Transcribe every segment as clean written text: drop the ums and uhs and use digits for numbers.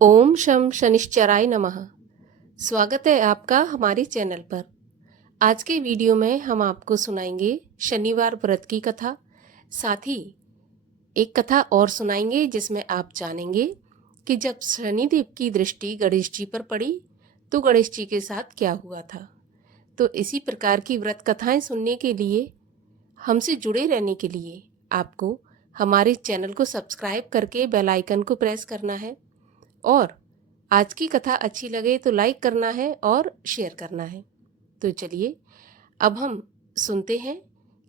ओम शम शनिश्चराय नमः। स्वागत है आपका हमारे चैनल पर। आज के वीडियो में हम आपको सुनाएंगे शनिवार व्रत की कथा। साथ ही एक कथा और सुनाएंगे जिसमें आप जानेंगे कि जब शनिदेव की दृष्टि गणेश जी पर पड़ी तो गणेश जी के साथ क्या हुआ था। तो इसी प्रकार की व्रत कथाएं सुनने के लिए, हमसे जुड़े रहने के लिए आपको हमारे चैनल को सब्सक्राइब करके बेल आइकन को प्रेस करना है और आज की कथा अच्छी लगे तो लाइक करना है और शेयर करना है। तो चलिए अब हम सुनते हैं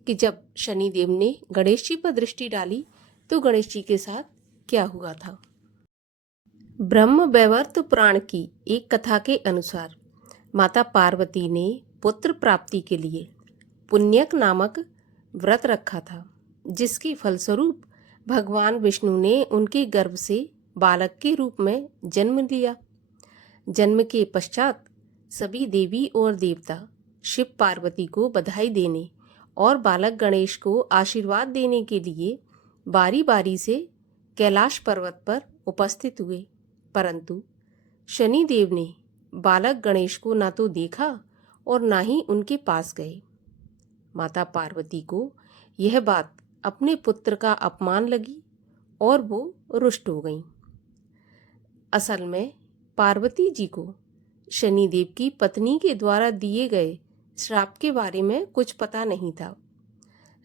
कि जब शनिदेव ने गणेश जी पर दृष्टि डाली तो गणेश जी के साथ क्या हुआ था। ब्रह्म वैवर्त पुराण की एक कथा के अनुसार माता पार्वती ने पुत्र प्राप्ति के लिए पुण्यक नामक व्रत रखा था, जिसके फलस्वरूप भगवान विष्णु ने उनके गर्भ से बालक के रूप में जन्म लिया। जन्म के पश्चात सभी देवी और देवता शिव पार्वती को बधाई देने और बालक गणेश को आशीर्वाद देने के लिए बारी बारी से कैलाश पर्वत पर उपस्थित हुए, परंतु शनिदेव ने बालक गणेश को ना तो देखा और ना ही उनके पास गए। माता पार्वती को यह बात अपने पुत्र का अपमान लगी और वो रुष्ट हो गईं। असल में पार्वती जी को शनिदेव की पत्नी के द्वारा दिए गए श्राप के बारे में कुछ पता नहीं था।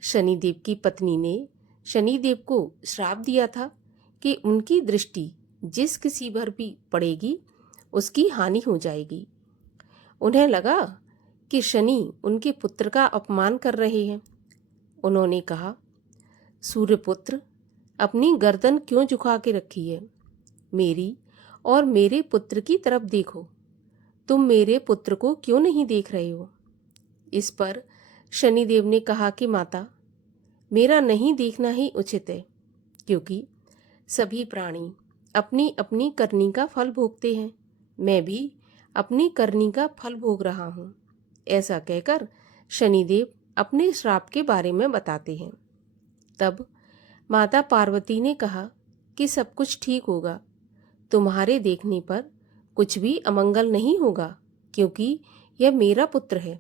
शनिदेव की पत्नी ने शनिदेव को श्राप दिया था कि उनकी दृष्टि जिस किसी पर भी पड़ेगी उसकी हानि हो जाएगी। उन्हें लगा कि शनि उनके पुत्र का अपमान कर रहे हैं। उन्होंने कहा, सूर्यपुत्र, अपनी गर्दन क्यों झुका के रखी है? मेरी और मेरे पुत्र की तरफ देखो। तुम मेरे पुत्र को क्यों नहीं देख रहे हो? इस पर शनिदेव ने कहा कि माता, मेरा नहीं देखना ही उचित है, क्योंकि सभी प्राणी अपनी अपनी करनी का फल भोगते हैं। मैं भी अपनी करनी का फल भोग रहा हूँ। ऐसा कहकर शनिदेव अपने श्राप के बारे में बताते हैं। तब माता पार्वती ने कहा कि सब कुछ ठीक होगा, तुम्हारे देखने पर कुछ भी अमंगल नहीं होगा, क्योंकि यह मेरा पुत्र है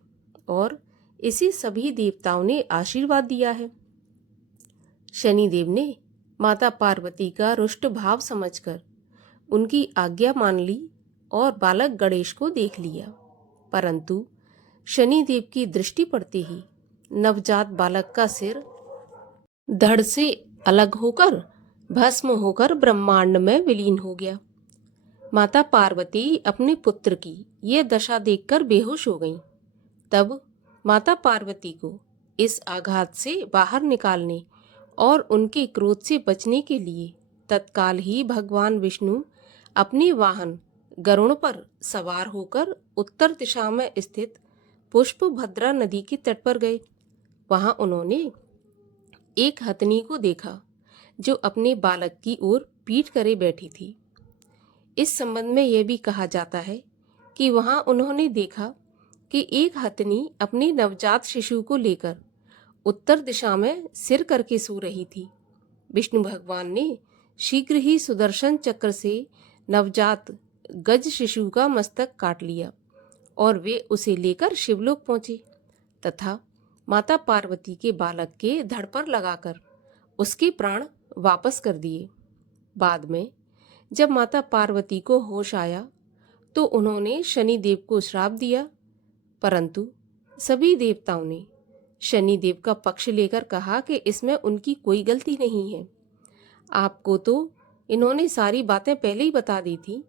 और इसे सभी देवताओं ने आशीर्वाद दिया है। शनिदेव ने माता पार्वती का रुष्ट भाव समझकर उनकी आज्ञा मान ली और बालक गणेश को देख लिया, परंतु शनिदेव की दृष्टि पड़ते ही नवजात बालक का सिर धड़ से अलग होकर भस्म होकर ब्रह्मांड में विलीन हो गया। माता पार्वती अपने पुत्र की यह दशा देखकर बेहोश हो गईं। तब माता पार्वती को इस आघात से बाहर निकालने और उनके क्रोध से बचने के लिए तत्काल ही भगवान विष्णु अपने वाहन गरुड़ पर सवार होकर उत्तर दिशा में स्थित पुष्पभद्रा नदी के तट पर गए। वहां उन्होंने एक हथनी को देखा जो अपने बालक की ओर पीठ करे बैठी थी। इस संबंध में यह भी कहा जाता है कि वहां उन्होंने देखा कि एक हथनी अपने नवजात शिशु को लेकर उत्तर दिशा में सिर करके सो रही थी। विष्णु भगवान ने शीघ्र ही सुदर्शन चक्र से नवजात गज शिशु का मस्तक काट लिया और वे उसे लेकर शिवलोक पहुंचे तथा माता पार्वती के बालक के धड़ पर लगाकर उसके प्राण वापस कर दिए। बाद में जब माता पार्वती को होश आया तो उन्होंने शनिदेव को श्राप दिया, परंतु सभी देवताओं ने शनिदेव का पक्ष लेकर कहा कि इसमें उनकी कोई गलती नहीं है। आपको तो इन्होंने सारी बातें पहले ही बता दी थी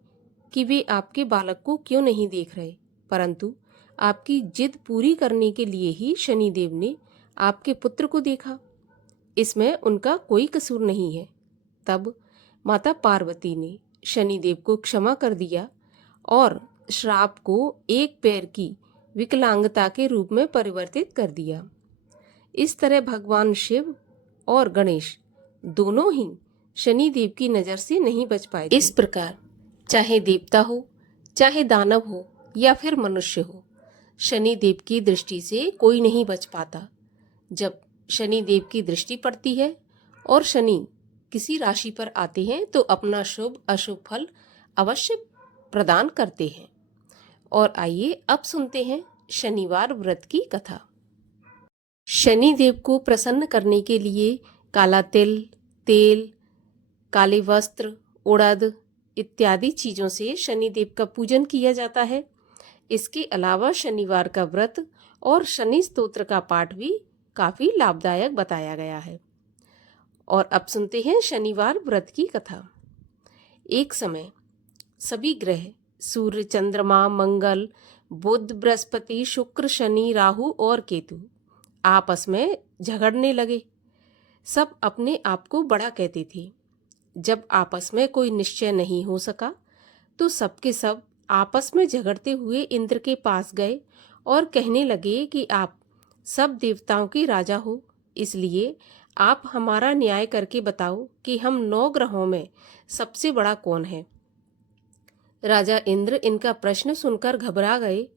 कि वे आपके बालक को क्यों नहीं देख रहे, परंतु आपकी जिद पूरी करने के लिए ही शनिदेव ने आपके पुत्र को देखा। इसमें उनका कोई कसूर नहीं है। तब माता पार्वती ने शनिदेव को क्षमा कर दिया और श्राप को एक पैर की विकलांगता के रूप में परिवर्तित कर दिया। इस तरह भगवान शिव और गणेश दोनों ही शनिदेव की नज़र से नहीं बच पाए। इस प्रकार चाहे देवता हो, चाहे दानव हो या फिर मनुष्य हो, शनिदेव की दृष्टि से कोई नहीं बच पाता। जब शनिदेव की दृष्टि पड़ती है और शनि किसी राशि पर आते हैं तो अपना शुभ अशुभ फल अवश्य प्रदान करते हैं। और आइए अब सुनते हैं शनिवार व्रत की कथा। शनि देव को प्रसन्न करने के लिए काला तिल, तेल, काले वस्त्र, उड़द इत्यादि चीज़ों से शनि देव का पूजन किया जाता है। इसके अलावा शनिवार का व्रत और शनि स्तोत्र का पाठ भी काफ़ी लाभदायक बताया गया है। और अब सुनते हैं शनिवार व्रत की कथा। एक समय सभी ग्रह सूर्य, चंद्रमा, मंगल, बुध, बृहस्पति, शुक्र, शनि, राहु और केतु आपस में झगड़ने लगे। सब अपने आप को बड़ा कहते थे। जब आपस में कोई निश्चय नहीं हो सका तो सबके सब आपस में झगड़ते हुए इंद्र के पास गए और कहने लगे कि आप सब देवताओं के राजा हो, इसलिए आप हमारा न्याय करके बताओ कि हम 9 ग्रहों में सबसे बड़ा कौन है। राजा इंद्र इनका प्रश्न सुनकर घबरा गए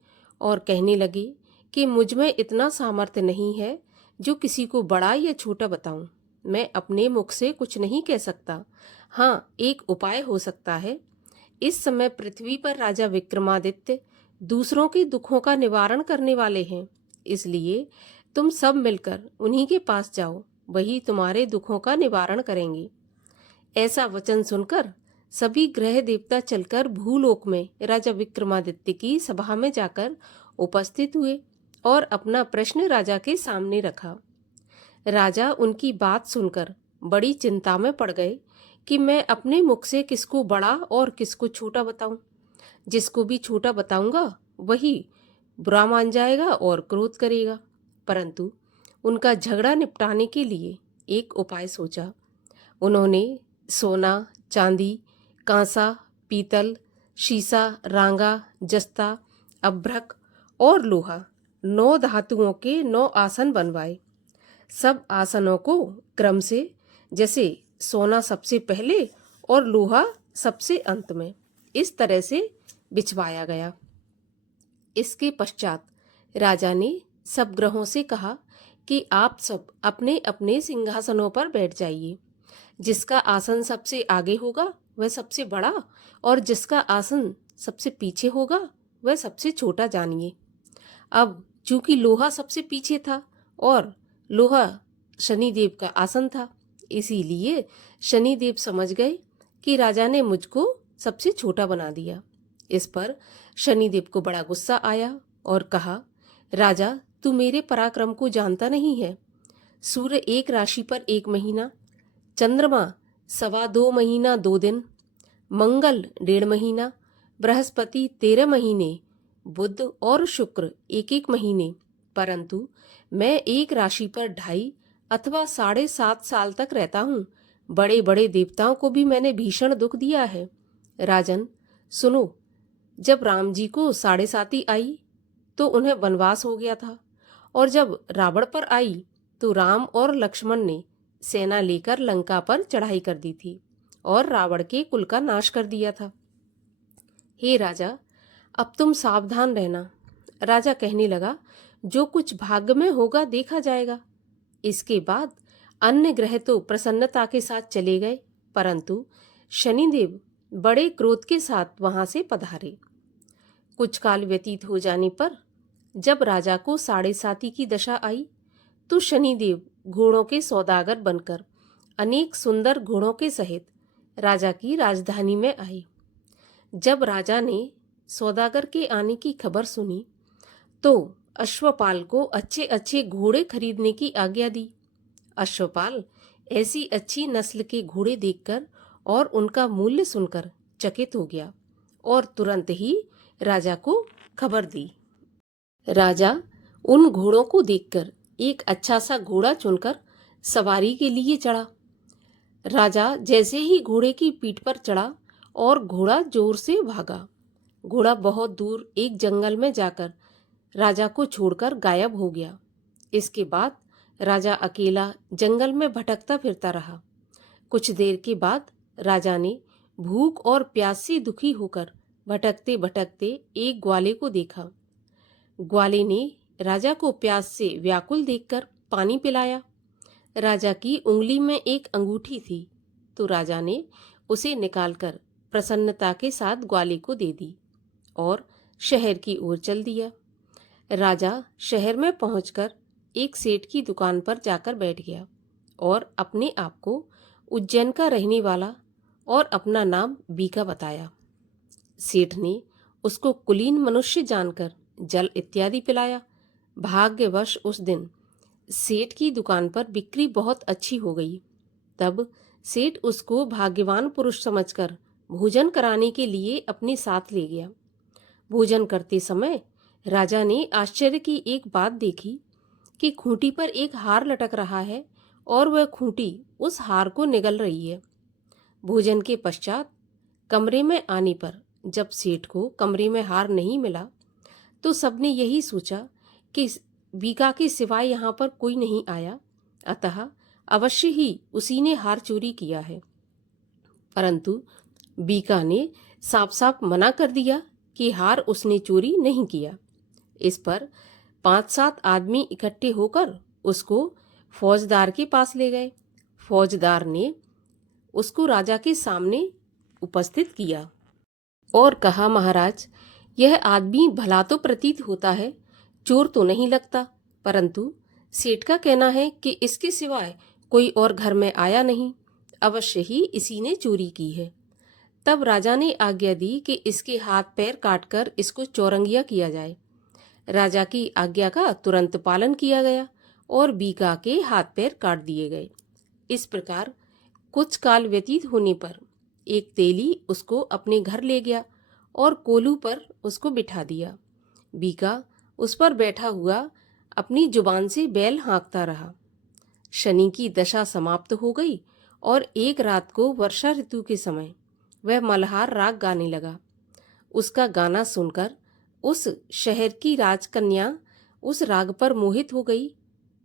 और कहने लगे कि मुझ में इतना सामर्थ्य नहीं है जो किसी को बड़ा या छोटा बताऊं। मैं अपने मुख से कुछ नहीं कह सकता। हाँ, एक उपाय हो सकता है। इस समय पृथ्वी पर राजा विक्रमादित्य दूसरों के दुखों का निवारण करने वाले हैं, इसलिए तुम सब मिलकर उन्हीं के पास जाओ, वही तुम्हारे दुखों का निवारण करेंगे। ऐसा वचन सुनकर सभी ग्रह देवता चलकर भूलोक में राजा विक्रमादित्य की सभा में जाकर उपस्थित हुए और अपना प्रश्न राजा के सामने रखा। राजा उनकी बात सुनकर बड़ी चिंता में पड़ गए कि मैं अपने मुख से किसको बड़ा और किसको छोटा बताऊं। जिसको भी छोटा बताऊंगा वही बुरा मान जाएगा और क्रोध करेगा। परंतु उनका झगड़ा निपटाने के लिए एक उपाय सोचा। उन्होंने सोना, चांदी, कांसा, पीतल, शीशा, रांगा, जस्ता, अभ्रक और लोहा 9 धातुओं के 9 आसन बनवाए। सब आसनों को क्रम से, जैसे सोना सबसे पहले और लोहा सबसे अंत में, इस तरह से बिछवाया गया। इसके पश्चात राजा ने सब ग्रहों से कहा कि आप सब अपने अपने सिंहासनों पर बैठ जाइए। जिसका आसन सबसे आगे होगा वह सबसे बड़ा और जिसका आसन सबसे पीछे होगा वह सबसे छोटा जानिए। अब चूंकि लोहा सबसे पीछे था और लोहा शनिदेव का आसन था, इसीलिए शनिदेव समझ गए कि राजा ने मुझको सबसे छोटा बना दिया। इस पर शनिदेव को बड़ा गुस्सा आया और कहा, राजा, तू मेरे पराक्रम को जानता नहीं है। सूर्य 1 राशि पर 1 महीना, चंद्रमा 2.25 महीना 2 दिन, मंगल 1.5 महीना, बृहस्पति 13 महीने, बुध और शुक्र 1-1 महीने, परंतु मैं 1 राशि पर 2.5 अथवा 7.5 साल तक रहता हूँ। बड़े बड़े देवताओं को भी मैंने भीषण दुख दिया है। राजन सुनो, जब राम जी को 7.5 आई तो उन्हें वनवास हो गया था, और जब रावण पर आई तो राम और लक्ष्मण ने सेना लेकर लंका पर चढ़ाई कर दी थी और रावण के कुल का नाश कर दिया था। हे राजा, अब तुम सावधान रहना। राजा कहने लगा, जो कुछ भाग्य में होगा देखा जाएगा। इसके बाद अन्य ग्रह तो प्रसन्नता के साथ चले गए, परंतु शनिदेव बड़े क्रोध के साथ वहां से पधारे। कुछ काल व्यतीत हो जाने पर जब राजा को 7.5 की दशा आई तो शनिदेव घोड़ों के सौदागर बनकर अनेक सुंदर घोड़ों के सहित राजा की राजधानी में आए। जब राजा ने सौदागर के आने की खबर सुनी तो अश्वपाल को अच्छे अच्छे घोड़े खरीदने की आज्ञा दी। अश्वपाल ऐसी अच्छी नस्ल के घोड़े देखकर और उनका मूल्य सुनकर चकित हो गया और तुरंत ही राजा को खबर दी। राजा उन घोड़ों को देखकर एक अच्छा सा घोड़ा चुनकर सवारी के लिए चढ़ा। राजा जैसे ही घोड़े की पीठ पर चढ़ा और घोड़ा जोर से भागा। घोड़ा बहुत दूर एक जंगल में जाकर राजा को छोड़कर गायब हो गया। इसके बाद राजा अकेला जंगल में भटकता फिरता रहा। कुछ देर के बाद राजा ने भूख और प्यास से दुखी होकर भटकते भटकते एक ग्वाले को देखा। ग्वाले ने राजा को प्यास से व्याकुल देखकर पानी पिलाया। राजा की उंगली में एक अंगूठी थी तो राजा ने उसे निकालकर प्रसन्नता के साथ ग्वाले को दे दी और शहर की ओर चल दिया। राजा शहर में पहुंचकर एक सेठ की दुकान पर जाकर बैठ गया और अपने आप को उज्जैन का रहने वाला और अपना नाम बीका बताया। सेठ ने उसको कुलीन मनुष्य जानकर जल इत्यादि पिलाया। भाग्यवश उस दिन सेठ की दुकान पर बिक्री बहुत अच्छी हो गई। तब सेठ उसको भाग्यवान पुरुष समझकर भोजन कराने के लिए अपने साथ ले गया। भोजन करते समय राजा ने आश्चर्य की एक बात देखी कि खूंटी पर एक हार लटक रहा है और वह खूंटी उस हार को निगल रही है। भोजन के पश्चात कमरे में आने पर जब सेठ को कमरे में हार नहीं मिला तो सबने यही सोचा कि बीका के सिवाय यहाँ पर कोई नहीं आया, अतः अवश्य ही उसी ने हार चोरी किया है। परंतु बीका ने साफ साफ मना कर दिया कि हार उसने चोरी नहीं किया। इस पर 5-7 आदमी इकट्ठे होकर उसको फौजदार के पास ले गए। फौजदार ने उसको राजा के सामने उपस्थित किया और कहा, महाराज, यह आदमी भला तो प्रतीत होता है, चोर तो नहीं लगता, परंतु सेठ का कहना है कि इसके सिवाय कोई और घर में आया नहीं, अवश्य ही इसी ने चोरी की है। तब राजा ने आज्ञा दी कि इसके हाथ पैर काटकर इसको चौरंगिया किया जाए। राजा की आज्ञा का तुरंत पालन किया गया और बीका के हाथ पैर काट दिए गए। इस प्रकार कुछ काल व्यतीत होने पर एक तेली उसको अपने घर ले गया और कोलू पर उसको बिठा दिया। बीका उस पर बैठा हुआ अपनी जुबान से बैल हाँकता रहा। शनि की दशा समाप्त हो गई और एक रात को वर्षा ऋतु के समय वह मल्हार राग गाने लगा। उसका गाना सुनकर उस शहर की राजकन्या उस राग पर मोहित हो गई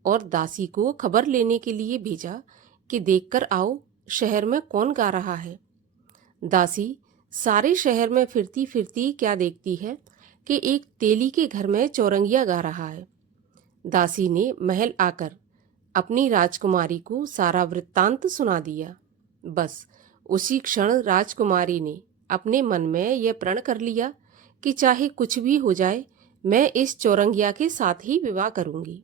और दासी को खबर लेने के लिए भेजा कि देखकर आओ शहर में कौन गा रहा है। दासी सारे शहर में फिरती फिरती क्या देखती है कि एक तेली के घर में चौरंगिया गा रहा है। दासी ने महल आकर अपनी राजकुमारी को सारा वृत्तांत सुना दिया। बस उसी क्षण राजकुमारी ने अपने मन में यह प्रण कर लिया कि चाहे कुछ भी हो जाए, मैं इस चौरंगिया के साथ ही विवाह करूंगी।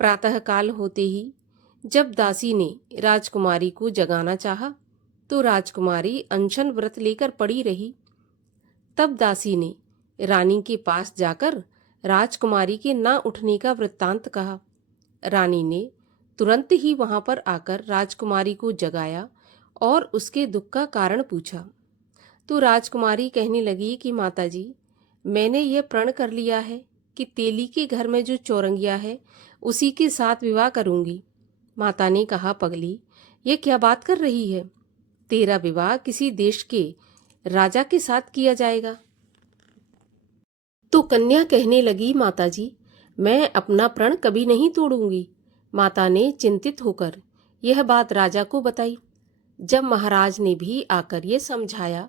प्रातःकाल होते ही जब दासी ने राजकुमारी को जगाना चाहा तो राजकुमारी अनशन व्रत लेकर पड़ी रही। तब दासी ने रानी के पास जाकर राजकुमारी के ना उठने का वृत्तांत कहा। रानी ने तुरंत ही वहां पर आकर राजकुमारी को जगाया और उसके दुख का कारण पूछा। तो राजकुमारी कहने लगी कि माताजी, मैंने यह प्रण कर लिया है कि तेली के घर में जो चौरंगिया है उसी के साथ विवाह करूंगी। माता ने कहा, पगली, ये क्या बात कर रही है? तेरा विवाह किसी देश के राजा के साथ किया जाएगा। तो कन्या कहने लगी, माताजी, मैं अपना प्रण कभी नहीं तोड़ूंगी। माता ने चिंतित होकर यह बात राजा को बताई। जब महाराज ने भी आकर ये समझाया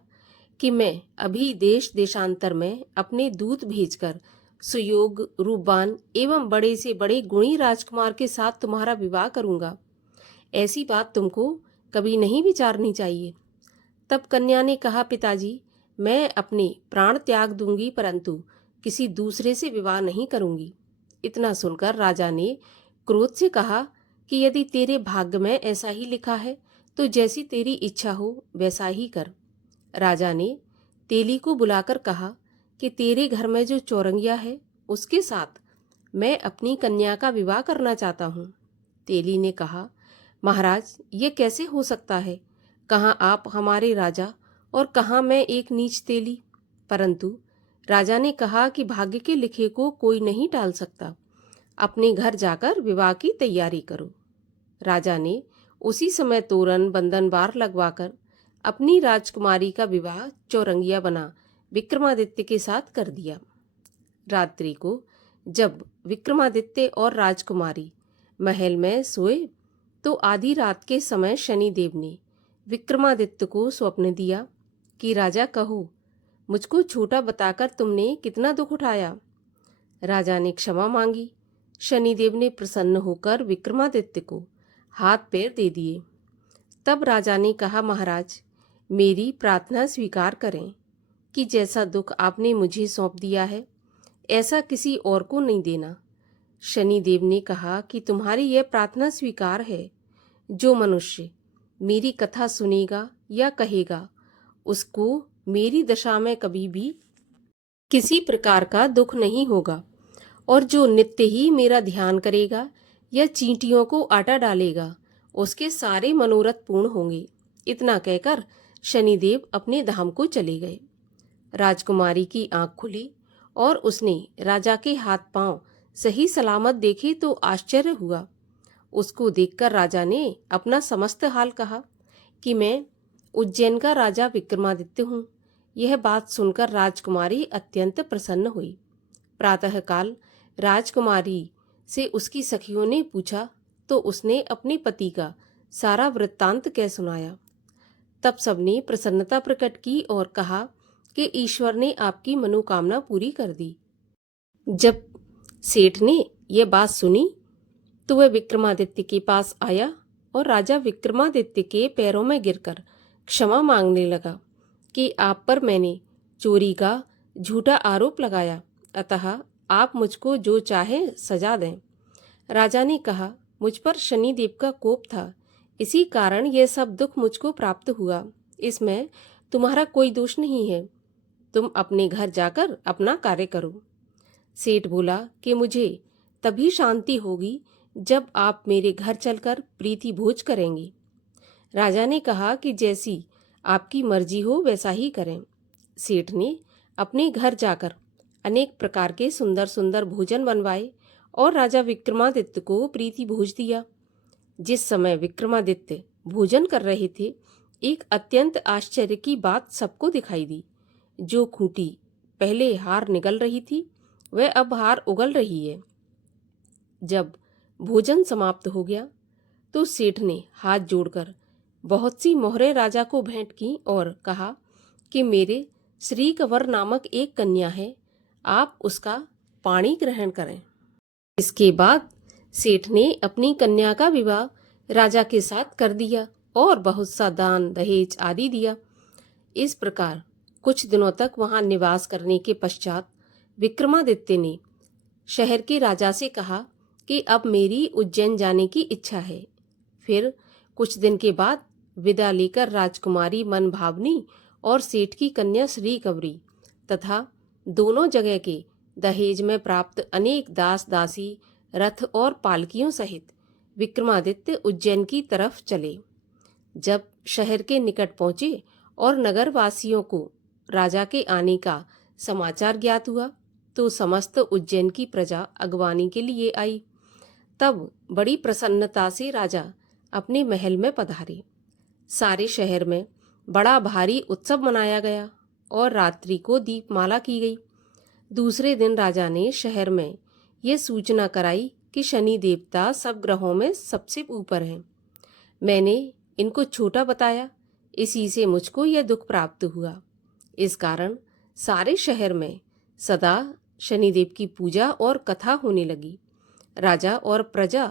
कि मैं अभी देश देशांतर में अपने दूत भेजकर सुयोग, रूपवान एवं बड़े से बड़े गुणी राजकुमार के साथ तुम्हारा विवाह करूंगा, ऐसी बात तुमको कभी नहीं विचारनी चाहिए। तब कन्या ने कहा, पिताजी, मैं अपने प्राण त्याग दूंगी, परंतु किसी दूसरे से विवाह नहीं करूंगी। इतना सुनकर राजा ने क्रोध से कहा कि यदि तेरे भाग्य में ऐसा ही लिखा है तो जैसी तेरी इच्छा हो वैसा ही कर। राजा ने तेली को बुलाकर कहा कि तेरे घर में जो चौरंगिया है उसके साथ मैं अपनी कन्या का विवाह करना चाहता हूँ। तेली ने कहा, महाराज, ये कैसे हो सकता है? कहाँ आप हमारे राजा और कहाँ मैं एक नीच तेली। परंतु राजा ने कहा कि भाग्य के लिखे को कोई नहीं टाल सकता, अपने घर जाकर विवाह की तैयारी करो। राजा ने उसी समय तोरण बंधन बार लगवाकर अपनी राजकुमारी का विवाह चौरंगिया बना विक्रमादित्य के साथ कर दिया। रात्रि को जब विक्रमादित्य और राजकुमारी महल में सोए तो आधी रात के समय शनिदेव ने विक्रमादित्य को स्वप्न दिया कि राजा, कहो, मुझको छोटा बताकर तुमने कितना दुख उठाया। राजा ने क्षमा मांगी। शनिदेव ने प्रसन्न होकर विक्रमादित्य को हाथ पैर दे दिए। तब राजा ने कहा, महाराज, मेरी प्रार्थना स्वीकार करें कि जैसा दुख आपने मुझे सौंप दिया है ऐसा किसी और को नहीं देना। शनिदेव ने कहा कि तुम्हारी यह प्रार्थना स्वीकार है। जो मनुष्य मेरी कथा सुनेगा या कहेगा उसको मेरी दशा में कभी भी किसी प्रकार का दुख नहीं होगा, और जो नित्य ही मेरा ध्यान करेगा या चींटियों को आटा डालेगा उसके सारे मनोरथ पूर्ण होंगे। इतना कहकर शनिदेव अपने धाम को चले गए। राजकुमारी की आंख खुली और उसने राजा के हाथ पांव सही सलामत देखे तो आश्चर्य हुआ। उसको देखकर राजा ने अपना समस्त हाल कहा कि मैं उज्जैन का राजा विक्रमादित्य हूँ। यह बात सुनकर राजकुमारी अत्यंत प्रसन्न हुई। प्रातःकाल राजकुमारी से उसकी सखियों ने पूछा तो उसने अपने पति का सारा वृत्तांत कह सुनाया। तब सबने प्रसन्नता प्रकट की और कहा कि ईश्वर ने आपकी मनोकामना पूरी कर दी। जब सेठ ने यह बात सुनी तो वह विक्रमादित्य के पास आया और राजा विक्रमादित्य के पैरों में गिरकर क्षमा मांगने लगा कि आप पर मैंने चोरी का झूठा आरोप लगाया, अतः आप मुझको जो चाहे सजा दें। राजा ने कहा, मुझ पर शनिदेव का कोप था, इसी कारण यह सब दुख मुझको प्राप्त हुआ। इसमें तुम्हारा कोई दोष नहीं है। तुम अपने घर जाकर अपना कार्य करो। सेठ बोला कि मुझे तभी शांति होगी जब आप मेरे घर चलकर प्रीति भोज करेंगे। राजा ने कहा कि जैसी आपकी मर्जी हो वैसा ही करें। सेठ ने अपने घर जाकर अनेक प्रकार के सुंदर सुंदर भोजन बनवाए और राजा विक्रमादित्य को प्रीति भोज दिया। जिस समय विक्रमादित्य भोजन कर रहे थे, एक अत्यंत आश्चर्य की बात सबको दिखाई दी। जो खूंटी पहले हार निगल रही थी वह अब हार उगल रही है। जब भोजन समाप्त हो गया तो सेठ ने हाथ जोड़कर बहुत सी मोहरें राजा को भेंट की और कहा कि मेरे श्री कंवर नामक एक कन्या है, आप उसका पाणी ग्रहण करें। इसके बाद सेठ ने अपनी कन्या का विवाह राजा के साथ कर दिया और बहुत सा दान दहेज आदि दिया। इस प्रकार कुछ दिनों तक वहां निवास करने के पश्चात विक्रमादित्य ने शहर के राजा से कहा कि अब मेरी उज्जैन जाने की इच्छा है। फिर कुछ दिन के बाद विदा लेकर राजकुमारी मनभावनी और सेठ की कन्या श्री कंवरी तथा दोनों जगह के दहेज में प्राप्त अनेक दास दासी रथ और पालकियों सहित विक्रमादित्य उज्जैन की तरफ चले। जब शहर के निकट पहुंचे और नगरवासियों को राजा के आने का समाचार ज्ञात हुआ तो समस्त उज्जैन की प्रजा अगवानी के लिए आई। तब बड़ी प्रसन्नता से राजा अपने महल में पधारे। सारे शहर में बड़ा भारी उत्सव मनाया गया और रात्रि को दीपमाला की गई। दूसरे दिन राजा ने शहर में यह सूचना कराई कि शनि देवता सब ग्रहों में सबसे ऊपर हैं। मैंने इनको छोटा बताया, इसी से मुझको यह दुख प्राप्त हुआ। इस कारण सारे शहर में सदा शनिदेव की पूजा और कथा होने लगी। राजा और प्रजा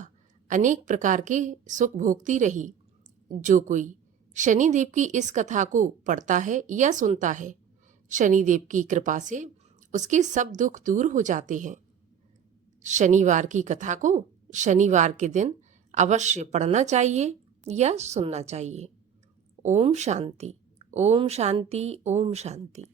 अनेक प्रकार के सुख भोगती रही। जो कोई शनिदेव की इस कथा को पढ़ता है या सुनता है, शनिदेव की कृपा से उसके सब दुख दूर हो जाते हैं। शनिवार की कथा को शनिवार के दिन अवश्य पढ़ना चाहिए या सुनना चाहिए। ओम शांति, ओम शांति, ओम शांति।